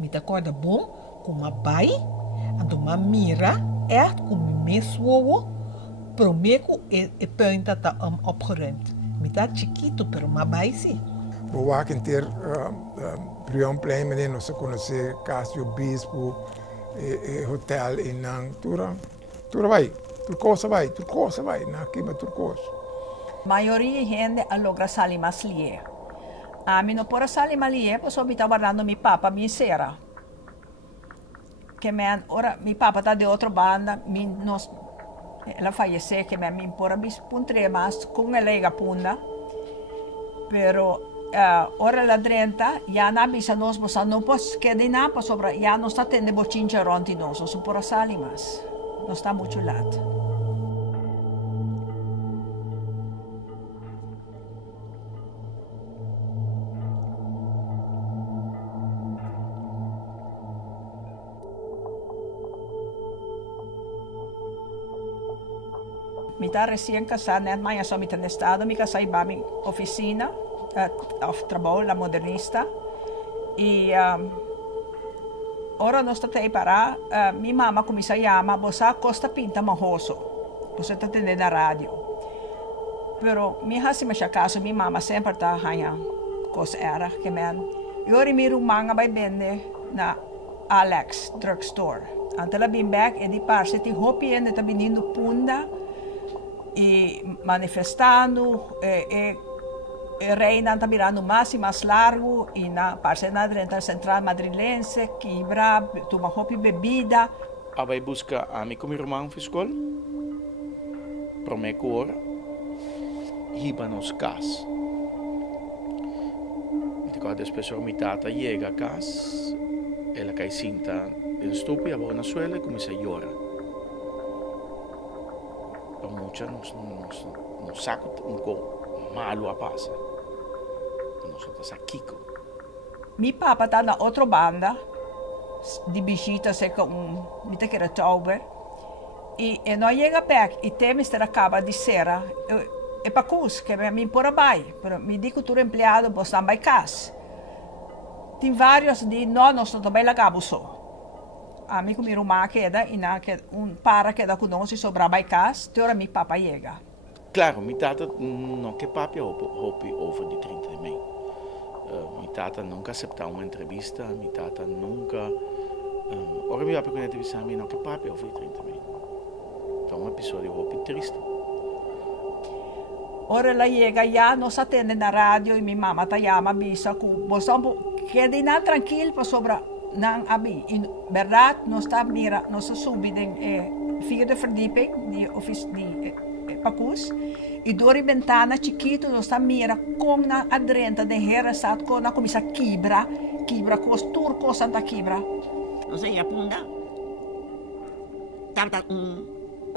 Me te acorda bom com uma bai, ando uma mira, com mesmo promeco e punta tá opgerend. Me tá chiquito, pero uma bai sim. We waken ter Prionplein, meneer, nós conhecemos Cássio Bispo, hotel em Nang, Tura vai, Turcosa vai, na Kiba Turcosa. Maioria gente logra sali mas lie. A mim não pode salir malie, pois eu estava guardando mi papa, mi sera. Que man, ora mi papa tá de outra banda, ela faleceu, que me pode puntre mas com ela punda. Pero ora la 30, já na bisa nós não pode quedar na para sobre, já não está tendo bochincha ronti nós, não pode salir mas, não está muito lado. Me está recém casada, né? Mas só me tem estado, me casei para minha oficina, trabalho, la modernista. E ora nós estamos para, minha mama começa a chamar, você costa pinta marroso, você está atendendo na rádio. Pero me hasi mas casa, minha mama sempre está ganhando coisa era, que man. Eu miro manga vai vender na Alex Drugstore. Ante ela bem back, e de parte, te hopi ainda está vendendo punda, e manifestando, reina está virando mais e mais largo, e na parte da central madrilense, quebra, toma roupa bebida. Vai buscar a mim como irmão fiscal, prometo ora, riba nos cas. Quando as pessoas me tata chega a casa, ela cai cinta em estupe, a boa na suela e começa a chorar. Mucha nos saco un go malo a passa. Nós aqui. Mi papa tá na outra banda de visita se com mita que era Tauber e nós chega perto e tem mister acaba de sera e para cus que me por abai, pero me digo tu empregado vos também cas. Tem vários de nós também lá cabo só. Amigo meu irmão queda e na que para queda conosco sobre a baicas, teora mi papa chega. Claro, mi tata não que papi hopi over de 30 de mim. Mi tata nunca aceitou uma entrevista, mi tata nunca ora mi papi com entrevista a mim não que papi over de 30 de mim. Então um episódio hopi triste. Ora ela chega já, nós atende na rádio e minha mama tá chama bisa com você queda na tranquilo para sobre não abi, in verdade nós está mira, nós subimos em vierde verdieping de office de Pacus e door ventana chiquito nós está mira com na adrenta de hera sat com na comisa quebra com turco Santa quebra. Não sei a punda. Tava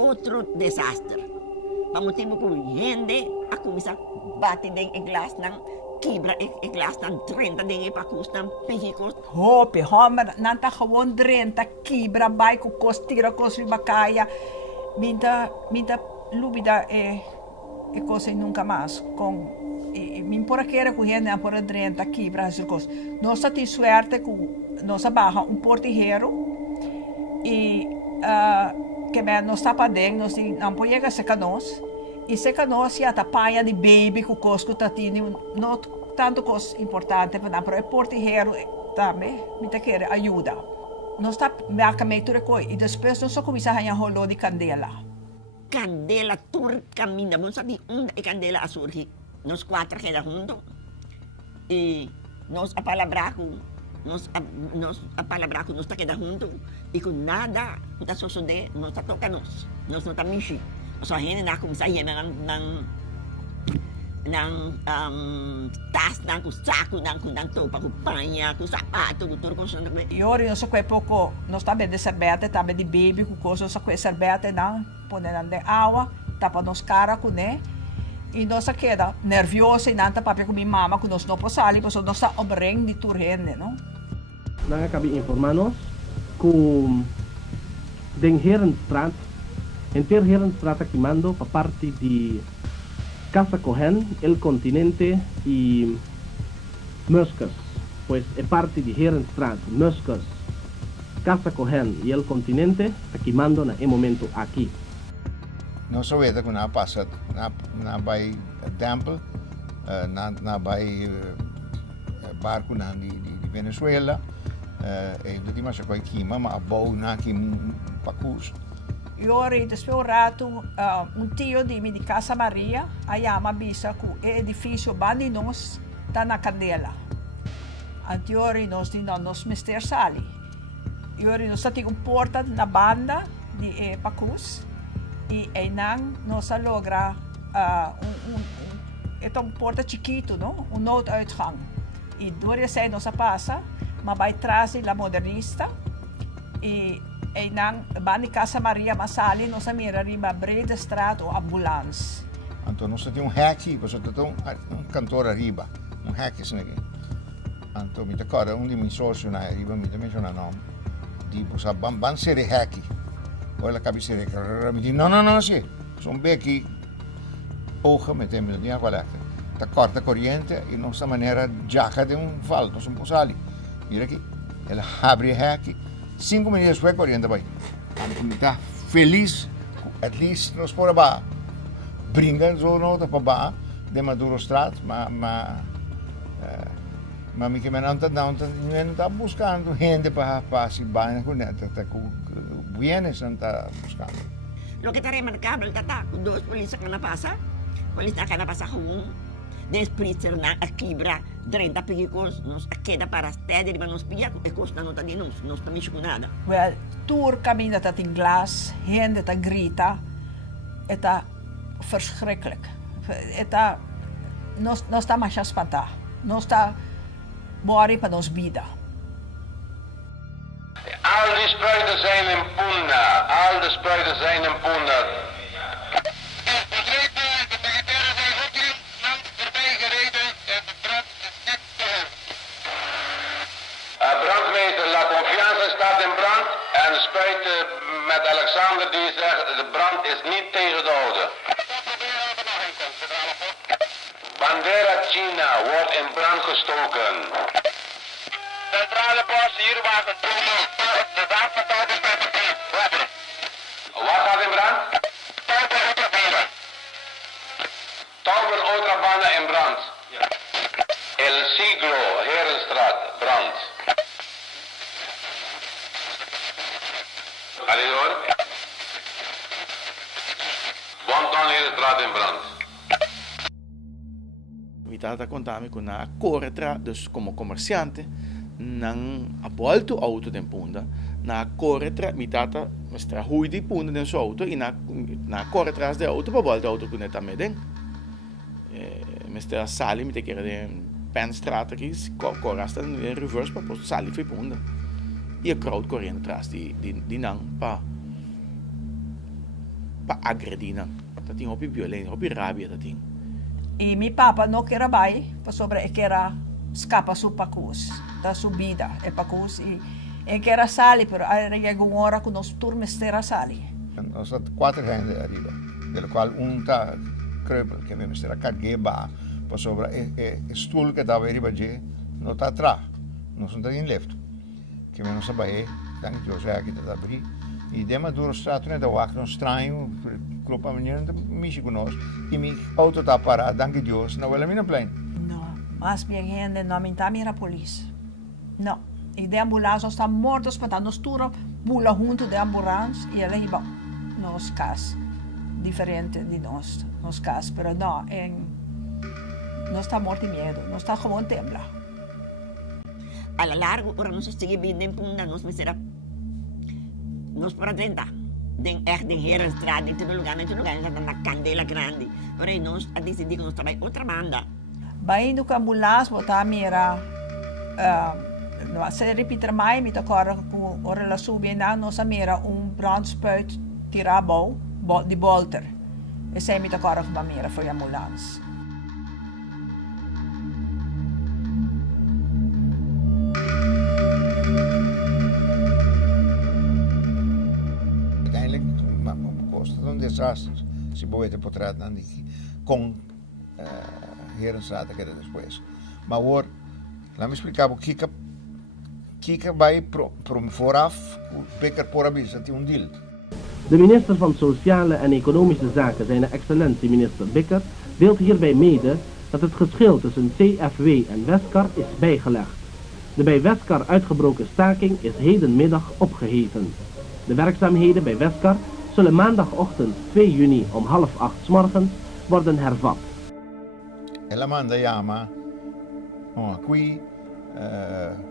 outro desastre. Vamos ter com gente a comisa bate em glass não quebra e glas dan 30 dingen pa koos dan pihikos. Hopi, homer, nanta gewoon 30 quebra bai ku kos tira kos ribakaya. Minta lubida e cose nunca mais. Com min por aquera ku gente por 30 quebra as cos. Nossa ti suerte ku nossa barra portigueiro e que me nos tapa den nos não pode seca nós. E se que nós já tapaia de baby com cosco tatini não tanto cos importante para o portigueiro também me te quer ajuda nós está mercamento recoi e depois nós só começa a ganhar rolo de candela tur caminha não sabe onde é candela a surgir nós quatro que juntos e nós a palabraco nós está queda juntos e com nada está suceder nós está toca nós não está mexer só a gente não começa a ir tas, com saco, com topa, com panha, com sapato, com tudo com isso. E ora eu só que pouco, nós também de cerveja, também de baby, com coisa, só que cerveja não, ponendo de água, tapa nos cara com né. E nós queda nerviosa e não tá papel com minha mama, com nós não passali, porque nós está obreng de turrende, não? Nós acabamos informando com den Herenstraat. Enter Herenstraat aqui mando para parte de Casa Cohen, El Continente e Muscas. pues es parte de Herenstraat, Muscas, Casa Cohen y el continente, aquí mando en el momento aquí. No sabia que na passat na bij Dempel, na bij barco na di Venezuela, e dat die maar zo kwai kima, maar abou na kim pacus. Io rido spiorato un tio di Casa Maria, a bisa cu edifício bandi nos tá na Candela. Antiori nos di nos mister sali. Iori nos stati un porta na banda di pacus e nang nos logra un porta chiquito, no? Un nooduitgang. E door zij nos passa, maar bij trasi la modernista e nang bani Casa Maria Masali nos mira riba brede straat o ambulance. Então nós temos hek, pois eu tenho cantor arriba, hek is aqui. Então me decora de meus sócios na arriba me menciona nome, di pois ban ser hek. Olha a cabeça me diz não sim, são bem aqui ogen met hem de dia collecta. Ta corta corriente e nossa maneira jaca de val, nós somos ali. Mira aqui, ela abre hek. 5 minutos depois, correndo vai. A está feliz, at least nós por lá. Brinca zo no para ba de Maduro Strat, mas me que me não tá buscando gente para se banhar com neta, tá com bienes não tá buscando. Lo que está remarcable, tata, dos polícias que na passa, polícia que na passa com despritzer na quebra 30 pegicos, nos queda para steden, maar nos pia e costa nota di nos também com nada. Well, tour caminha tá em glas, gente tá grita, eta verschrikkelijk. Eta nós está mais espantar, nós está morrer para nos vida. Al die spuiten zijn in Punda, al de spuiten zijn in Punda. Brandmeester La Confianza staat in brand en de spuiten met Alexander die zegt de brand is niet tegen te houden. Bandera China wordt in brand gestoken. Centrale post hier wagen komen. De zaak van wat gaat in brand? Tauber Ultrabanen in brand. El Siglo, Herenstraat, brand. Ga je door? Bonton Herenstraat in brand. Mi tata contami con una corretra, dus como comerciante, nan abolto auto den punda, na corretra, mi tata mestra hui di punda den su auto, e na corretra de auto, pa volta auto con eta meden. Mestra sali, mi te kere den penstrata kis, corrasta in reverse, pa post sali fi punda. E crowd correndo tras di nan pa agredina. Tatin hopi violenza, hopi rabbia tatin. E mi papa não quer vai, para sobre que era escapa su pacus, da subida e pacus e que era sali, pero era uma hora que nós turmestera sali. Nós temos 4 gente arriba, del qual tá crepel, que me será cargueba, para sobre stoel que estava arriba de, não tá atrás, nós não tá em left. Que me não sabe, dan que eu já aqui tá abrir. E de Maduro Straat, né, da wacht, estranho, klopa menina, mishi conosco, e minha auto tá parada, danke Deus, não ela mina plane. Não, mas minha gente não me tá mira a polícia. Não, e de ambulância nós está mortos, para nós tura bula junto de ambulância e ela iba nos cas, diferente de nós cas, pero não, nós está morto de medo, nós está como tembla. A la largo, ora nos stiga vindo em Punda, nos será nos para 30. Den Herenstraat, in todo lugar, na Candela Grande. Ora nós a decidir que nós trabalhamos outra banda. Vai no ambulância, botar mira, se repetir mais, me tocar com ora la subir na nossa mira brandspuit tirabou de bolter. E se me tocar com a mira foi ambulância. Desastres, se pode potrà con Herenstraat que era depois. Mas agora Laat me explicar, kika bij vooraf, beker porabis, dat is een deal. De minister van Sociale en Economische Zaken, zijn excellentie minister Bikker, deelt hierbij mede dat het geschil tussen CFW en Westkar is bijgelegd. De bij Westkar uitgebroken staking is hedenmiddag opgeheven. De werkzaamheden bij Westkar zullen maandagochtend 2 juni om 7:30 's morgens worden hervat. Ela manda chiama qui,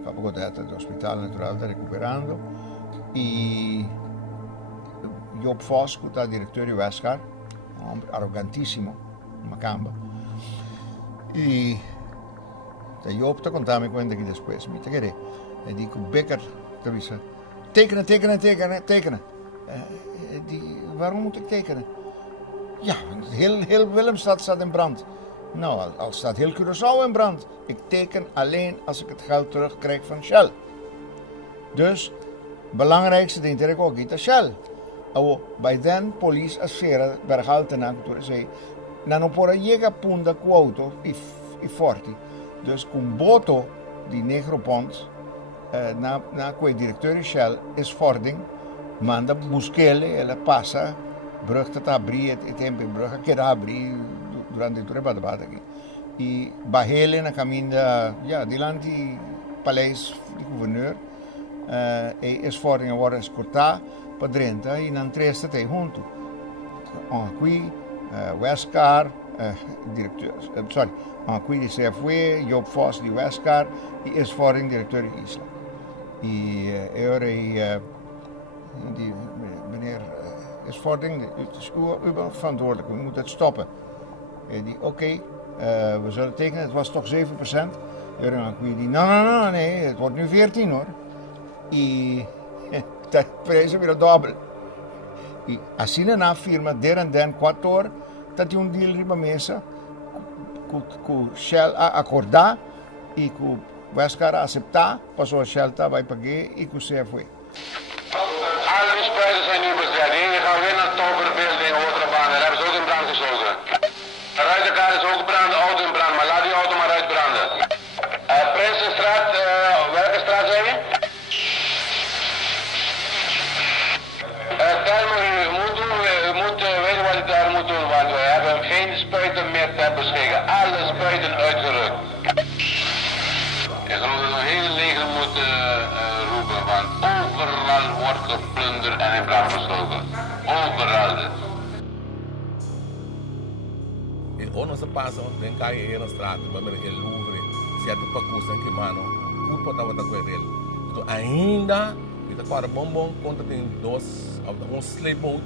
fa poco tempo dall'ospedale naturale sta recuperando, Job Vos, que está diretor de Westkar, um homem arrogantíssimo, macamba. E Job está contando me conta aqui depois, me querer. E digo, Becker, tekenen. Waarom moet ik tekenen? Ja, heel Willemstad staat in brand. Nou, al staat heel Curaçao in brand. Ik teken alleen als ik het geld terugkrijg van Shell. Dus, belangrijkste ding dat ik ook niet is Shell. Bij den police a sfera bergaltena cultura sei não pora llega punta com auto e forte. Dus com boto di negropont na quei direttore Shell is fording manda buscele ela passa brug dat abri e tempo brug que abri durante tutte le bada aqui. E bahele na caminho dilanti paleis di gouverneur e is fording worden escortar para dentro e não três tem junto. Aqui Westkar diretor, aqui de CFW, Job Vos de Westkar e is fording diretor de Isla. E agora die meneer is fording, u bent verantwoordelijk, we moeten het stoppen. En die oké, we zullen tekenen, het was toch 7%. En die nee, het wordt nu 14 hoor. E dat prijs weer dubbel. E assim na firma der 4 horas, dat een deal riba mesa, com Shell acordar e com Westkar aceitar, passou a Shell vai pagar e com CFW. Alle die spuiten zijn nu bezet. Je gaat weer naar toverbeelding, autobaan, daar hebben ze ook in brand gesloten. De ruitenkaart is ook brand, de auto in brand, maar laat die auto maar uitbranden. Prinsenstraat, welke straat zijn we? Telmer, u moet weten wat u daar moet doen, want we hebben geen spuiten meer ter beschikking. Alle spuiten uitgerukt. Ik geloof dat we een hele leger moeten roepen, want overal wordt geplunderd en in brand gestoken. Overal. In onze passo, dan kan je hier een straat, maar met een Louvre, se tu percurso em que mano, culpa da outra coisa dele. Então ainda, kita para bombom conta tem sleepboat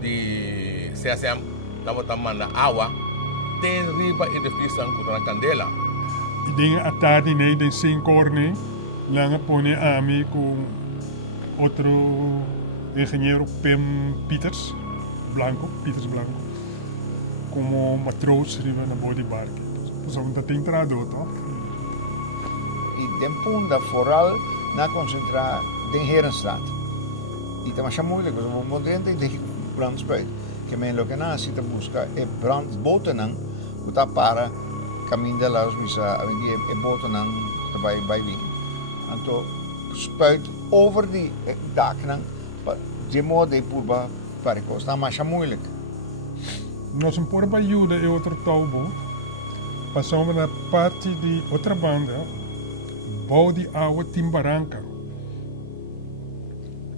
de CSM, tava tamanda água, tem riba edifício contra a Candela. I dingen à tarde nee, den sem corne, lange pone ami com outro engenheiro Peters Blanco, como matroos riba na body bark. Dus om dat entrado toch? E den punta vooral na concentrar den Herenstraat. E tá mais moeilijk, want we moeten de brandspuit. Que men lo que na zit te buscar e brandboten ang kuta para caminho de las misa die boten ang bij wie. Anto spuit over die daken de modo purba para costa mais moeilijk. Nós um por ajuda e outro taubo. Passamos na parte de outra banda, bouw die oude Timbaranca.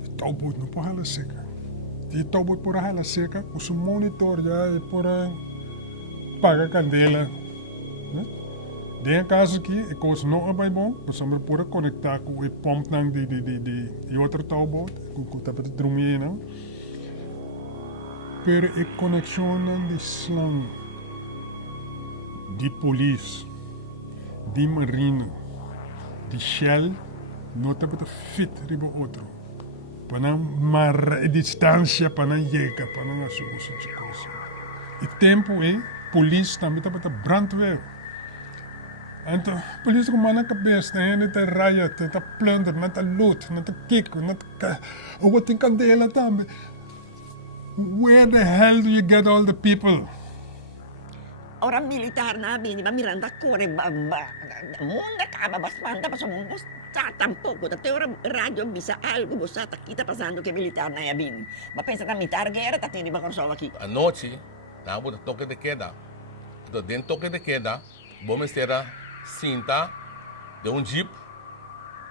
Die touwboot não pode ela seca. Die touwboot por ela seca, os monitor já é por paga candela. Tem caso que é coisa não é bem bom, mas vamos por conectar com o pomp nang de outra touwboot, com tá para drumie não. Per e conexão de slang, de polícia, de marina, de Shell, não tá para fit riba outro. Para mar a distância para não chegar, para não assumir essa coisa. E tempo é polícia também tá para brandweer. Então, polícia com mana cabeça, né? Tá riot, tá plunder, não tá loot, não tá kick, não tá o tem candela também. Where the hell do you get all the people? Orang militar na bini ba Miranda Corre ba munda ka ba basta pa sa tampoco ta ora radio bisa algo bosa kita pasando que militar na yabin. Ma pensa ta militar guerra ta tini ba corso aqui. Anoche, na buta toque de queda. Então, dentro toque de queda, vamos ter a cinta de jeep,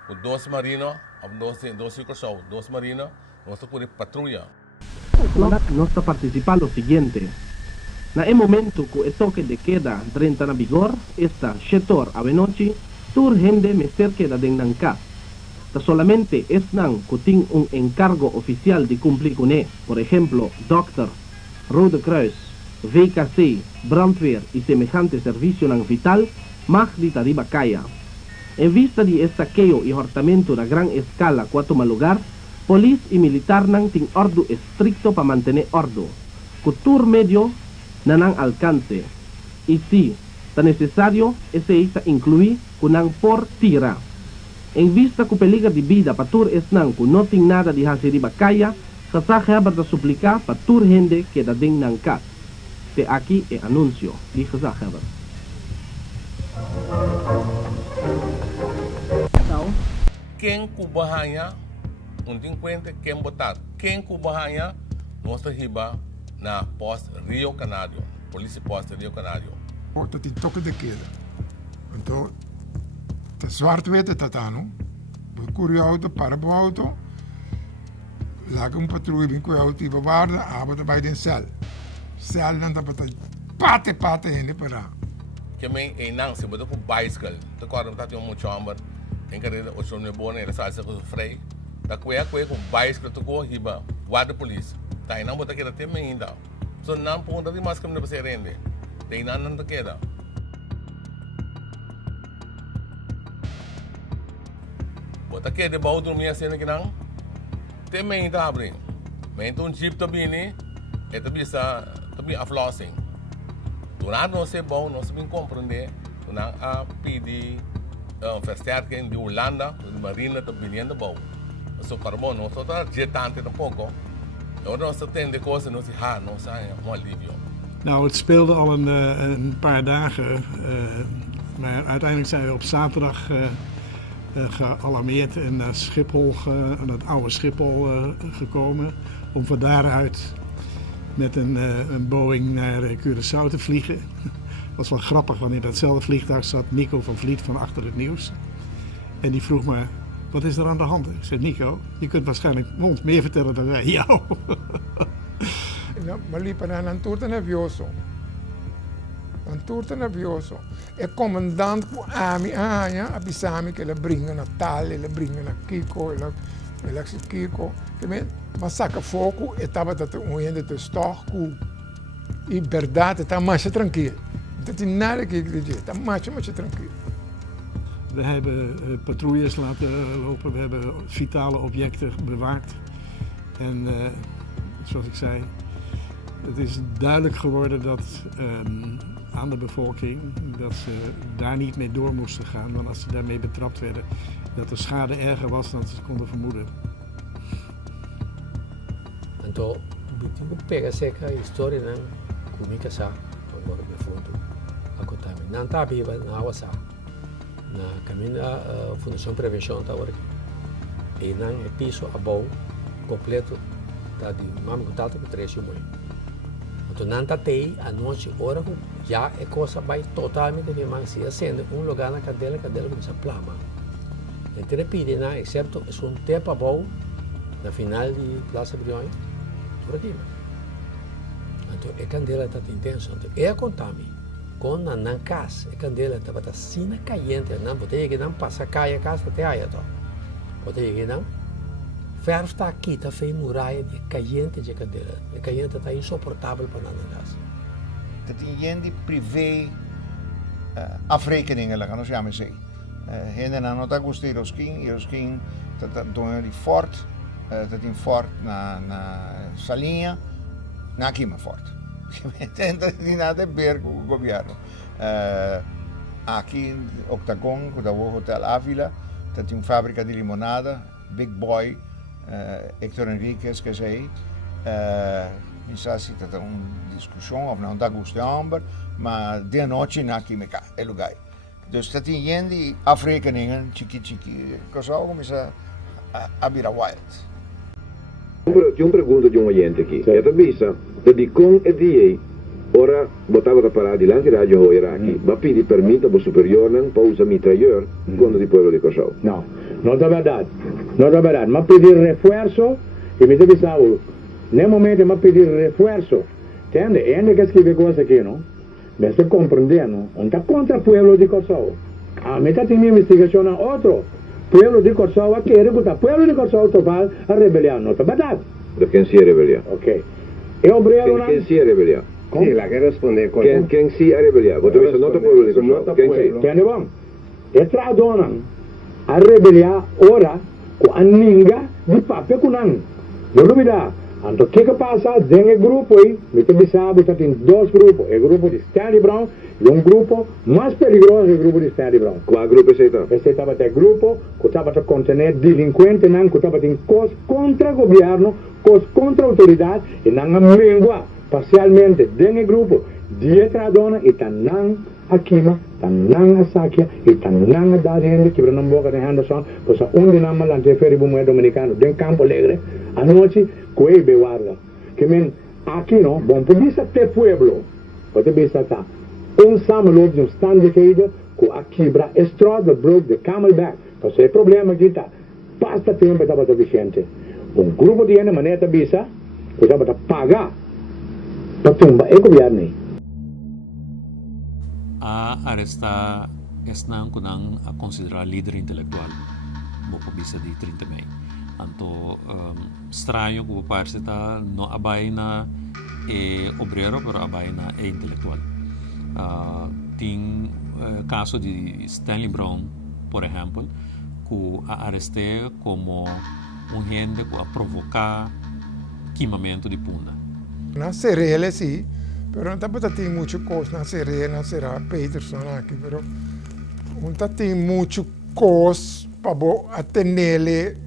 com 12 marinos, 12 corsos, 12 marinos, vamos ter patrulha. Nós está participando lo siguiente. Na el momento que el toque de queda entra na vigor, esta setor a noche, tur gente mester queda de Nanka. Ta solamente es nan que tiene un encargo oficial de cumplir con él. Por ejemplo, doctor, Rode Kruis, VKC, brandweer y semejante servicio nan vital, mag di tariba kaya. En vista de saqueo y hortamiento a gran escala cuatro mal lugar, polis y militar nan tin ordo estricto para mantener ordo. Cultur medio nanang alcance. Y si tan necesario, ese está incluir kunang por tira. En vista que peligro de vida patur es nan que no tin nada de hasiriba kaya, sasaje para suplicar patur gente que da den nan kat. De aquí el anuncio, dijo Zahaber. Quem kubahanya, unting kwente quem botar, quem kubahanya, nossa riba na post Rio Canário, polícia post Rio Canário. Tot die toque de queda. Então, de zwart weten dat aan, we courier auto, parabo auto, lagen een patrouille bin koe auto die bewaarde, arbeiden bij den cel. Cel dan dat betekent pate in de para. Que me enang se botou com bicycle, te corre tá tem um chamber, em que ele o som é bom, ele sai com freio, da coia com bicycle to go riba, guarda polícia. Tá enang botar que tem ainda. So não ponta de mais que não precisa render. Tem não não queda. Bota que de baú dormir assim que não. Tem ainda abre. Mas então jeep também né, é também a flossing. Durante não ser bom, não se bem compreender, durante a pedir versterking de Holanda, de Marina também vindo bom. So carbono, não só jetante pouco. Agora nós temos de coisas não se não sai um alívio. Nou, het speelde al een paar dagen, maar uiteindelijk zijn we op zaterdag gealarmeerd en naar Schiphol, naar het oude Schiphol gekomen, om van daaruit met een Boeing naar Curaçao te vliegen. Dat was wel grappig, want in datzelfde vliegtuig zat Nico van Vliet van Achter het Nieuws. En die vroeg me, wat is er aan de hand? Ik zei, Nico, je kunt waarschijnlijk ons meer vertellen dan wij jou. Maar liepen aan een toerte nervioso. Een toerte nervioso. E comandante ku ami anya abisami que le bringa na Tale, le bringa na Kiko, le Kiko. Mas saca foco e tava dat onde te stoch ku. E verdade tá mais tranquilo. Dat is nada que acredita, tá mais tranquilo. We hebben patrouilles laten lopen, we hebben vitale objecten bewaard. En zoals ik zei, het is duidelijk geworden dat aan de bevolking dat ze daar niet mee door moesten gaan. Want als ze daarmee betrapt werden, dat de schade erger was dan ze konden vermoeden. Então, eu pega seca história não comigo sa agora me fundo a contar não tá viva na água sa na caminho fundação prevenção tá agora e não é piso a bom completo tá de mamo contato com 3 mãe então não tá tei a noite hora já é coisa vai totalmente de man se acende lugar na cadela começa a plama entre pide não excepto é tempo bom na final de Plaza Brioni por aqui. Então, a candela está intensa. Então, é a contami. Com a nancas, a candela está sina caliente. Não pode que não passa caia casa até aí então. Pode que não. Ferro está aqui, está feio muralha de caliente de candela. A caliente está insuportável para nancas. Dat in privé afrekeningen leggen, als jij maar zegt. Henden aan het agosto Iroskin, dat doen die fort. Dat in fort na Salinha, na Quima fort. Tenta de nada ver com o governo. Aqui em Octagon, o Hotel Ávila, tem uma fábrica de limonada, Big Boy, Hector Enriquez, que sei. Misa si tata discussão of não dá gosto amber, maar de noite na química é lugar. Dus dat die die afrekeningen, chiki, casal, misa abira wild. Tinha uma pergunta de um oyente aqui. É da visa, de com e DA, ora botava a parar de lá que rádio hoje aqui, mas pedi permita para o superior para usar mitrailleur quando di pueblo de Corsau. No, no é verdade. Não é verdade. Mas pedir reforço e me avisava. No momento mas pedir reforço. Entende? É ainda que escrever coisa aqui, não? Mas você compreendendo, não está contra o pueblo de Corsau. A mim está tem minha investigação a outro. Pueblo de Corsau a querer botar pueblo de Corsau total a rebelião, não é verdade? De quem se rebelião? Ok. É obreiro, não? Quem se rebelião? Sim, la que responder con quem se rebelião? Você disse não pueblo de Corsau. Quem se? Entende bom? É tradona a rebelião ora com a ninga de papel com não. Não duvida. Então, o que passa? Tem um grupo aí, me sabe que tem dois grupos. O grupo de Stanley Brown e um grupo mais perigoso, o grupo de Stanley Brown. Qual grupo é esse? Esse estava até grupo que estava a conter delinquentes, que estava em cos contra o governo, cos contra a autoridade, e não a língua, parcialmente, tem um grupo de Etradona e não a Kima, não a Sakia, e não a Darende, que não boca de Henderson, pois onde não a Lanteferri Bumé Dominicano, tem Campo Alegre, a noite, Coe Bewarga. Que men, aqui não, bom, por isso até pueblo, pode pensar, tá, samen de um stand de queda, com a quebra, estrada, broke, de camelback, então se é problema aqui, tá, basta tempo estava vigente. Grupo de gente, maneira de bisa, que estava a pagar, para tumba, é o governo. A arrestar esnan kunang a considerar líder intelectual, boco bisa di 30 Mei. Anto estranho que o parceiro está não abai na obreiro, pero abai na intelectual. Tem caso de Stanley Brown, por exemplo, que arrestou como gente que a provocar queimamento de puna. Na Serele sim, pero não está tem muito coisa na Serele, na Serra Peterson aqui, pero não tem muito coisa para atender.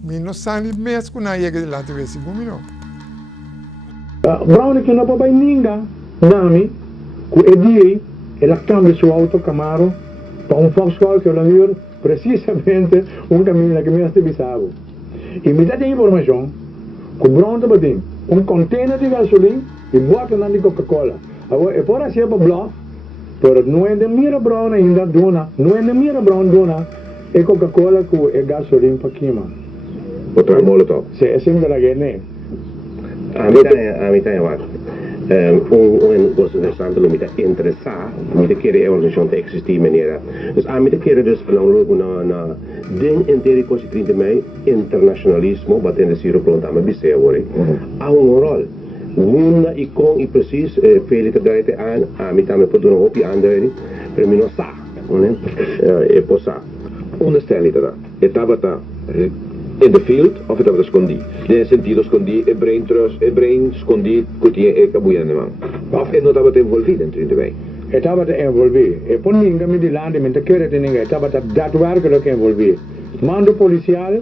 Mi não sabe mesmo que não chega de lá de vez em quando. Brown que não pode ninguém, nami, que é dia, ela cambia seu auto Camaro para Volkswagen que ela viu precisamente caminho que me está bisavo. E me dá informação que Brown tem container de gasolina e bota na de Coca-Cola. Agora é por assim para bluff, pero não é de mira Brown ainda dona, não é de mira Brown dona, é Coca-Cola que é gasolina para queimar. Outra molotov. Sì, è sempre la che ne. A mitad é vários. Coisa interessante, não me interessa, me querer a organização te existir maneira. Dus a me querer dus na den inteira coisa 30 Mei internacionalismo, batendo se o plano também bise agora. Há rol. Luna e com e precies Felix daite aan, a me também pode não opi andare, per mim não sa, né? É possa. Onderstel dat. Estava in the field of estava escondido. Nel sentido escondido, brain escondido, que tinha cabuiano man. Of não estava envolvido em 30 Mei. Estava envolvido. E por ninguém me dilande, me querer de ninguém, estava daadwerkelijk envolvido. Mando policial,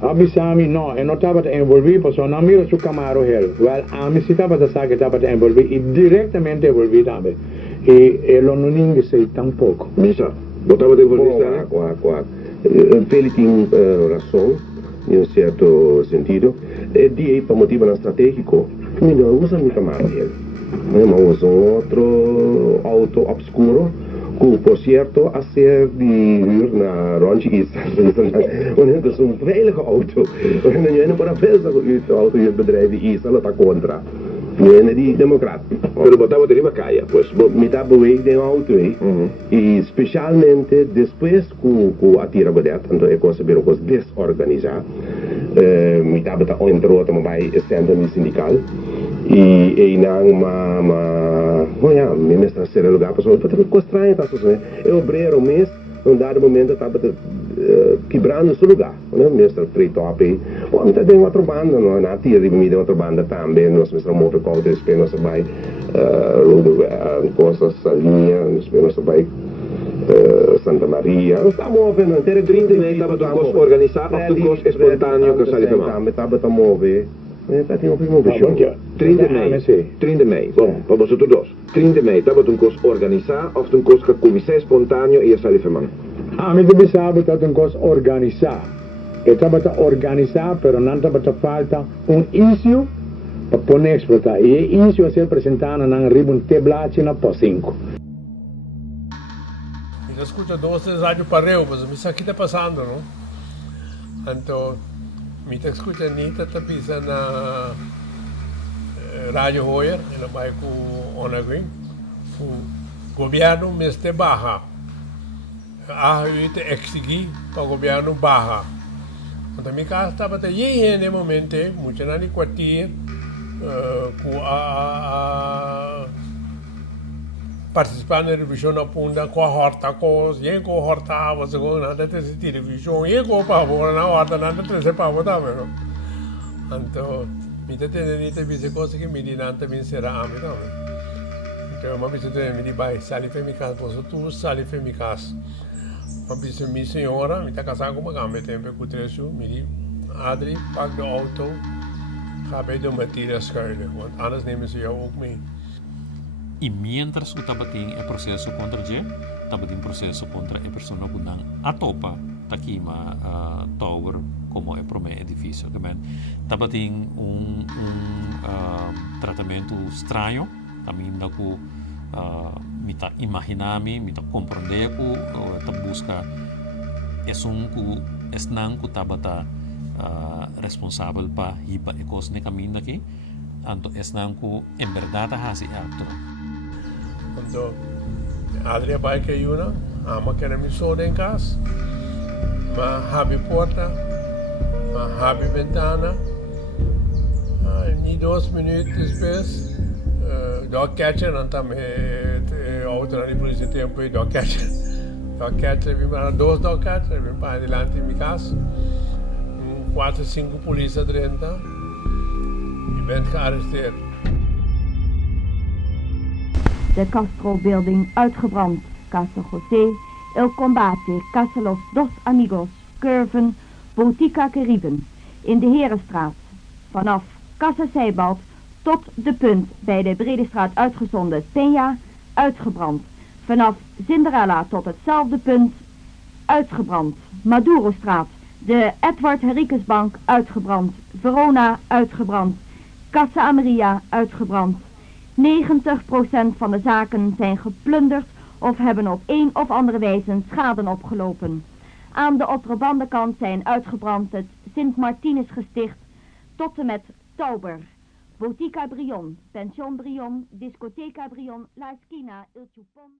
avisami no, e não estava envolvido, porque não mira su Camaro hel. Well, a mim se estava a saber que estava envolvido e diretamente envolvido também. E não ninguém sei tampouco. Misa, estava envolvido Felix tem razão, em certo sentido. É dia para motivo estratégico. Não usa meu Camaro hel. Mas usa outro auto obscuro. Que, por certo, a ser de huur naar Rondje is. Want dat is een veilige auto. En dan je para pensa que o auto e bedrijf is, ela está contra. É de democrata. Pero botava de uma caia, pois. Me tá boei de auto aí. E especialmente depois que atira badet, então é coisa bem coisa desorganizada. Me tá bota entre outro vai centro sindical. E não olha, me está sendo lugar para só para constrair tá só é obreiro mês num dado momento estava quebrando seu lugar, né? Mestre preto aí, ou me tá dando outra banda, não na tira de me deu outra banda também, nós mesmo mover com outro espelho nós vai coisas linha, nós vai Santa Maria, estamos movendo, ter 30 estava tudo organizado, tudo espontâneo que sai de lá. Estava a mover Fatti un primo bisogno. 30 mei. Bom, wat was het er dos? 30 mei, dat wordt een kost organisaar of een kost commissair spontaneo e sali ferman? Mi bisaba dat een kost organisaar. E tabata organizar, pero non tabata falta un issue per poner explotar. E issue a ser presentado nang ribun teblaci na po 5. Eu escuto 2 rádio pareu, mas me isso aqui está passando, não? Então, me está escutando nita tá pisa na rádio Hoyer, ela vai com Onagrim, o governo mestre barra. A gente exigir para o governo barra. Então, minha casa estava até aí no momento, muito na quartier, com a participar na televisão na punta com a horta cos, e com a horta was going na televisão, e com a pavor na horta na televisão pavor também, não? Então, me tem nita vise coisa que me dinan também será a mim, não? Então, uma vez eu me dibai sali fe mi casa, posso tu sali fe mi casa. Uma vez minha senhora, me tá casada com uma gama, tempo com trecho, me di Adri, pak de auto, ga bij de materia schuilen, want anders nemen ze jou ook mee. E mientras o tabating é processo contra je, tabating processo contra a pessoa que não atopa takima tower como é prome edifício, que tabating tratamento estranho, também da ku mita imaginami, mita compreender ku ta busca ku esnang ku tabata responsável pa hipa ekos ne caminho daqui, anto esnang ku em verdade hasi acto. Então, Adria vai que uma, ama que era missora em casa, mas abre porta, mas abre ventana, e 2 minutos depois, dog catcher, não também, outra ali por esse tempo, dog catcher, vim para 2 dog catcher, vim para adiante em minha casa, 4, 5 polícia dentro, e ben gearresteerd. De Castro Building uitgebrand. Casa José, El Combate, Casa Los Dos Amigos, Curven, Botica Cariben. In de Herenstraat. Vanaf Casa Seibald tot de punt bij de Bredestraat uitgezonden Peña, uitgebrand. Vanaf Cinderella tot hetzelfde punt, uitgebrand. Madurostraat, de Edward Henriquesbank, uitgebrand. Verona, uitgebrand. Casa Ameria, uitgebrand. 90% van de zaken zijn geplunderd of hebben op een of andere wijze schade opgelopen. Aan de Otterbandenkant zijn uitgebrand het Sint-Martinus-gesticht tot en met Tauber. Botica Brion, Pension Brion, Discoteca Brion, La Esquina, Il Chupon.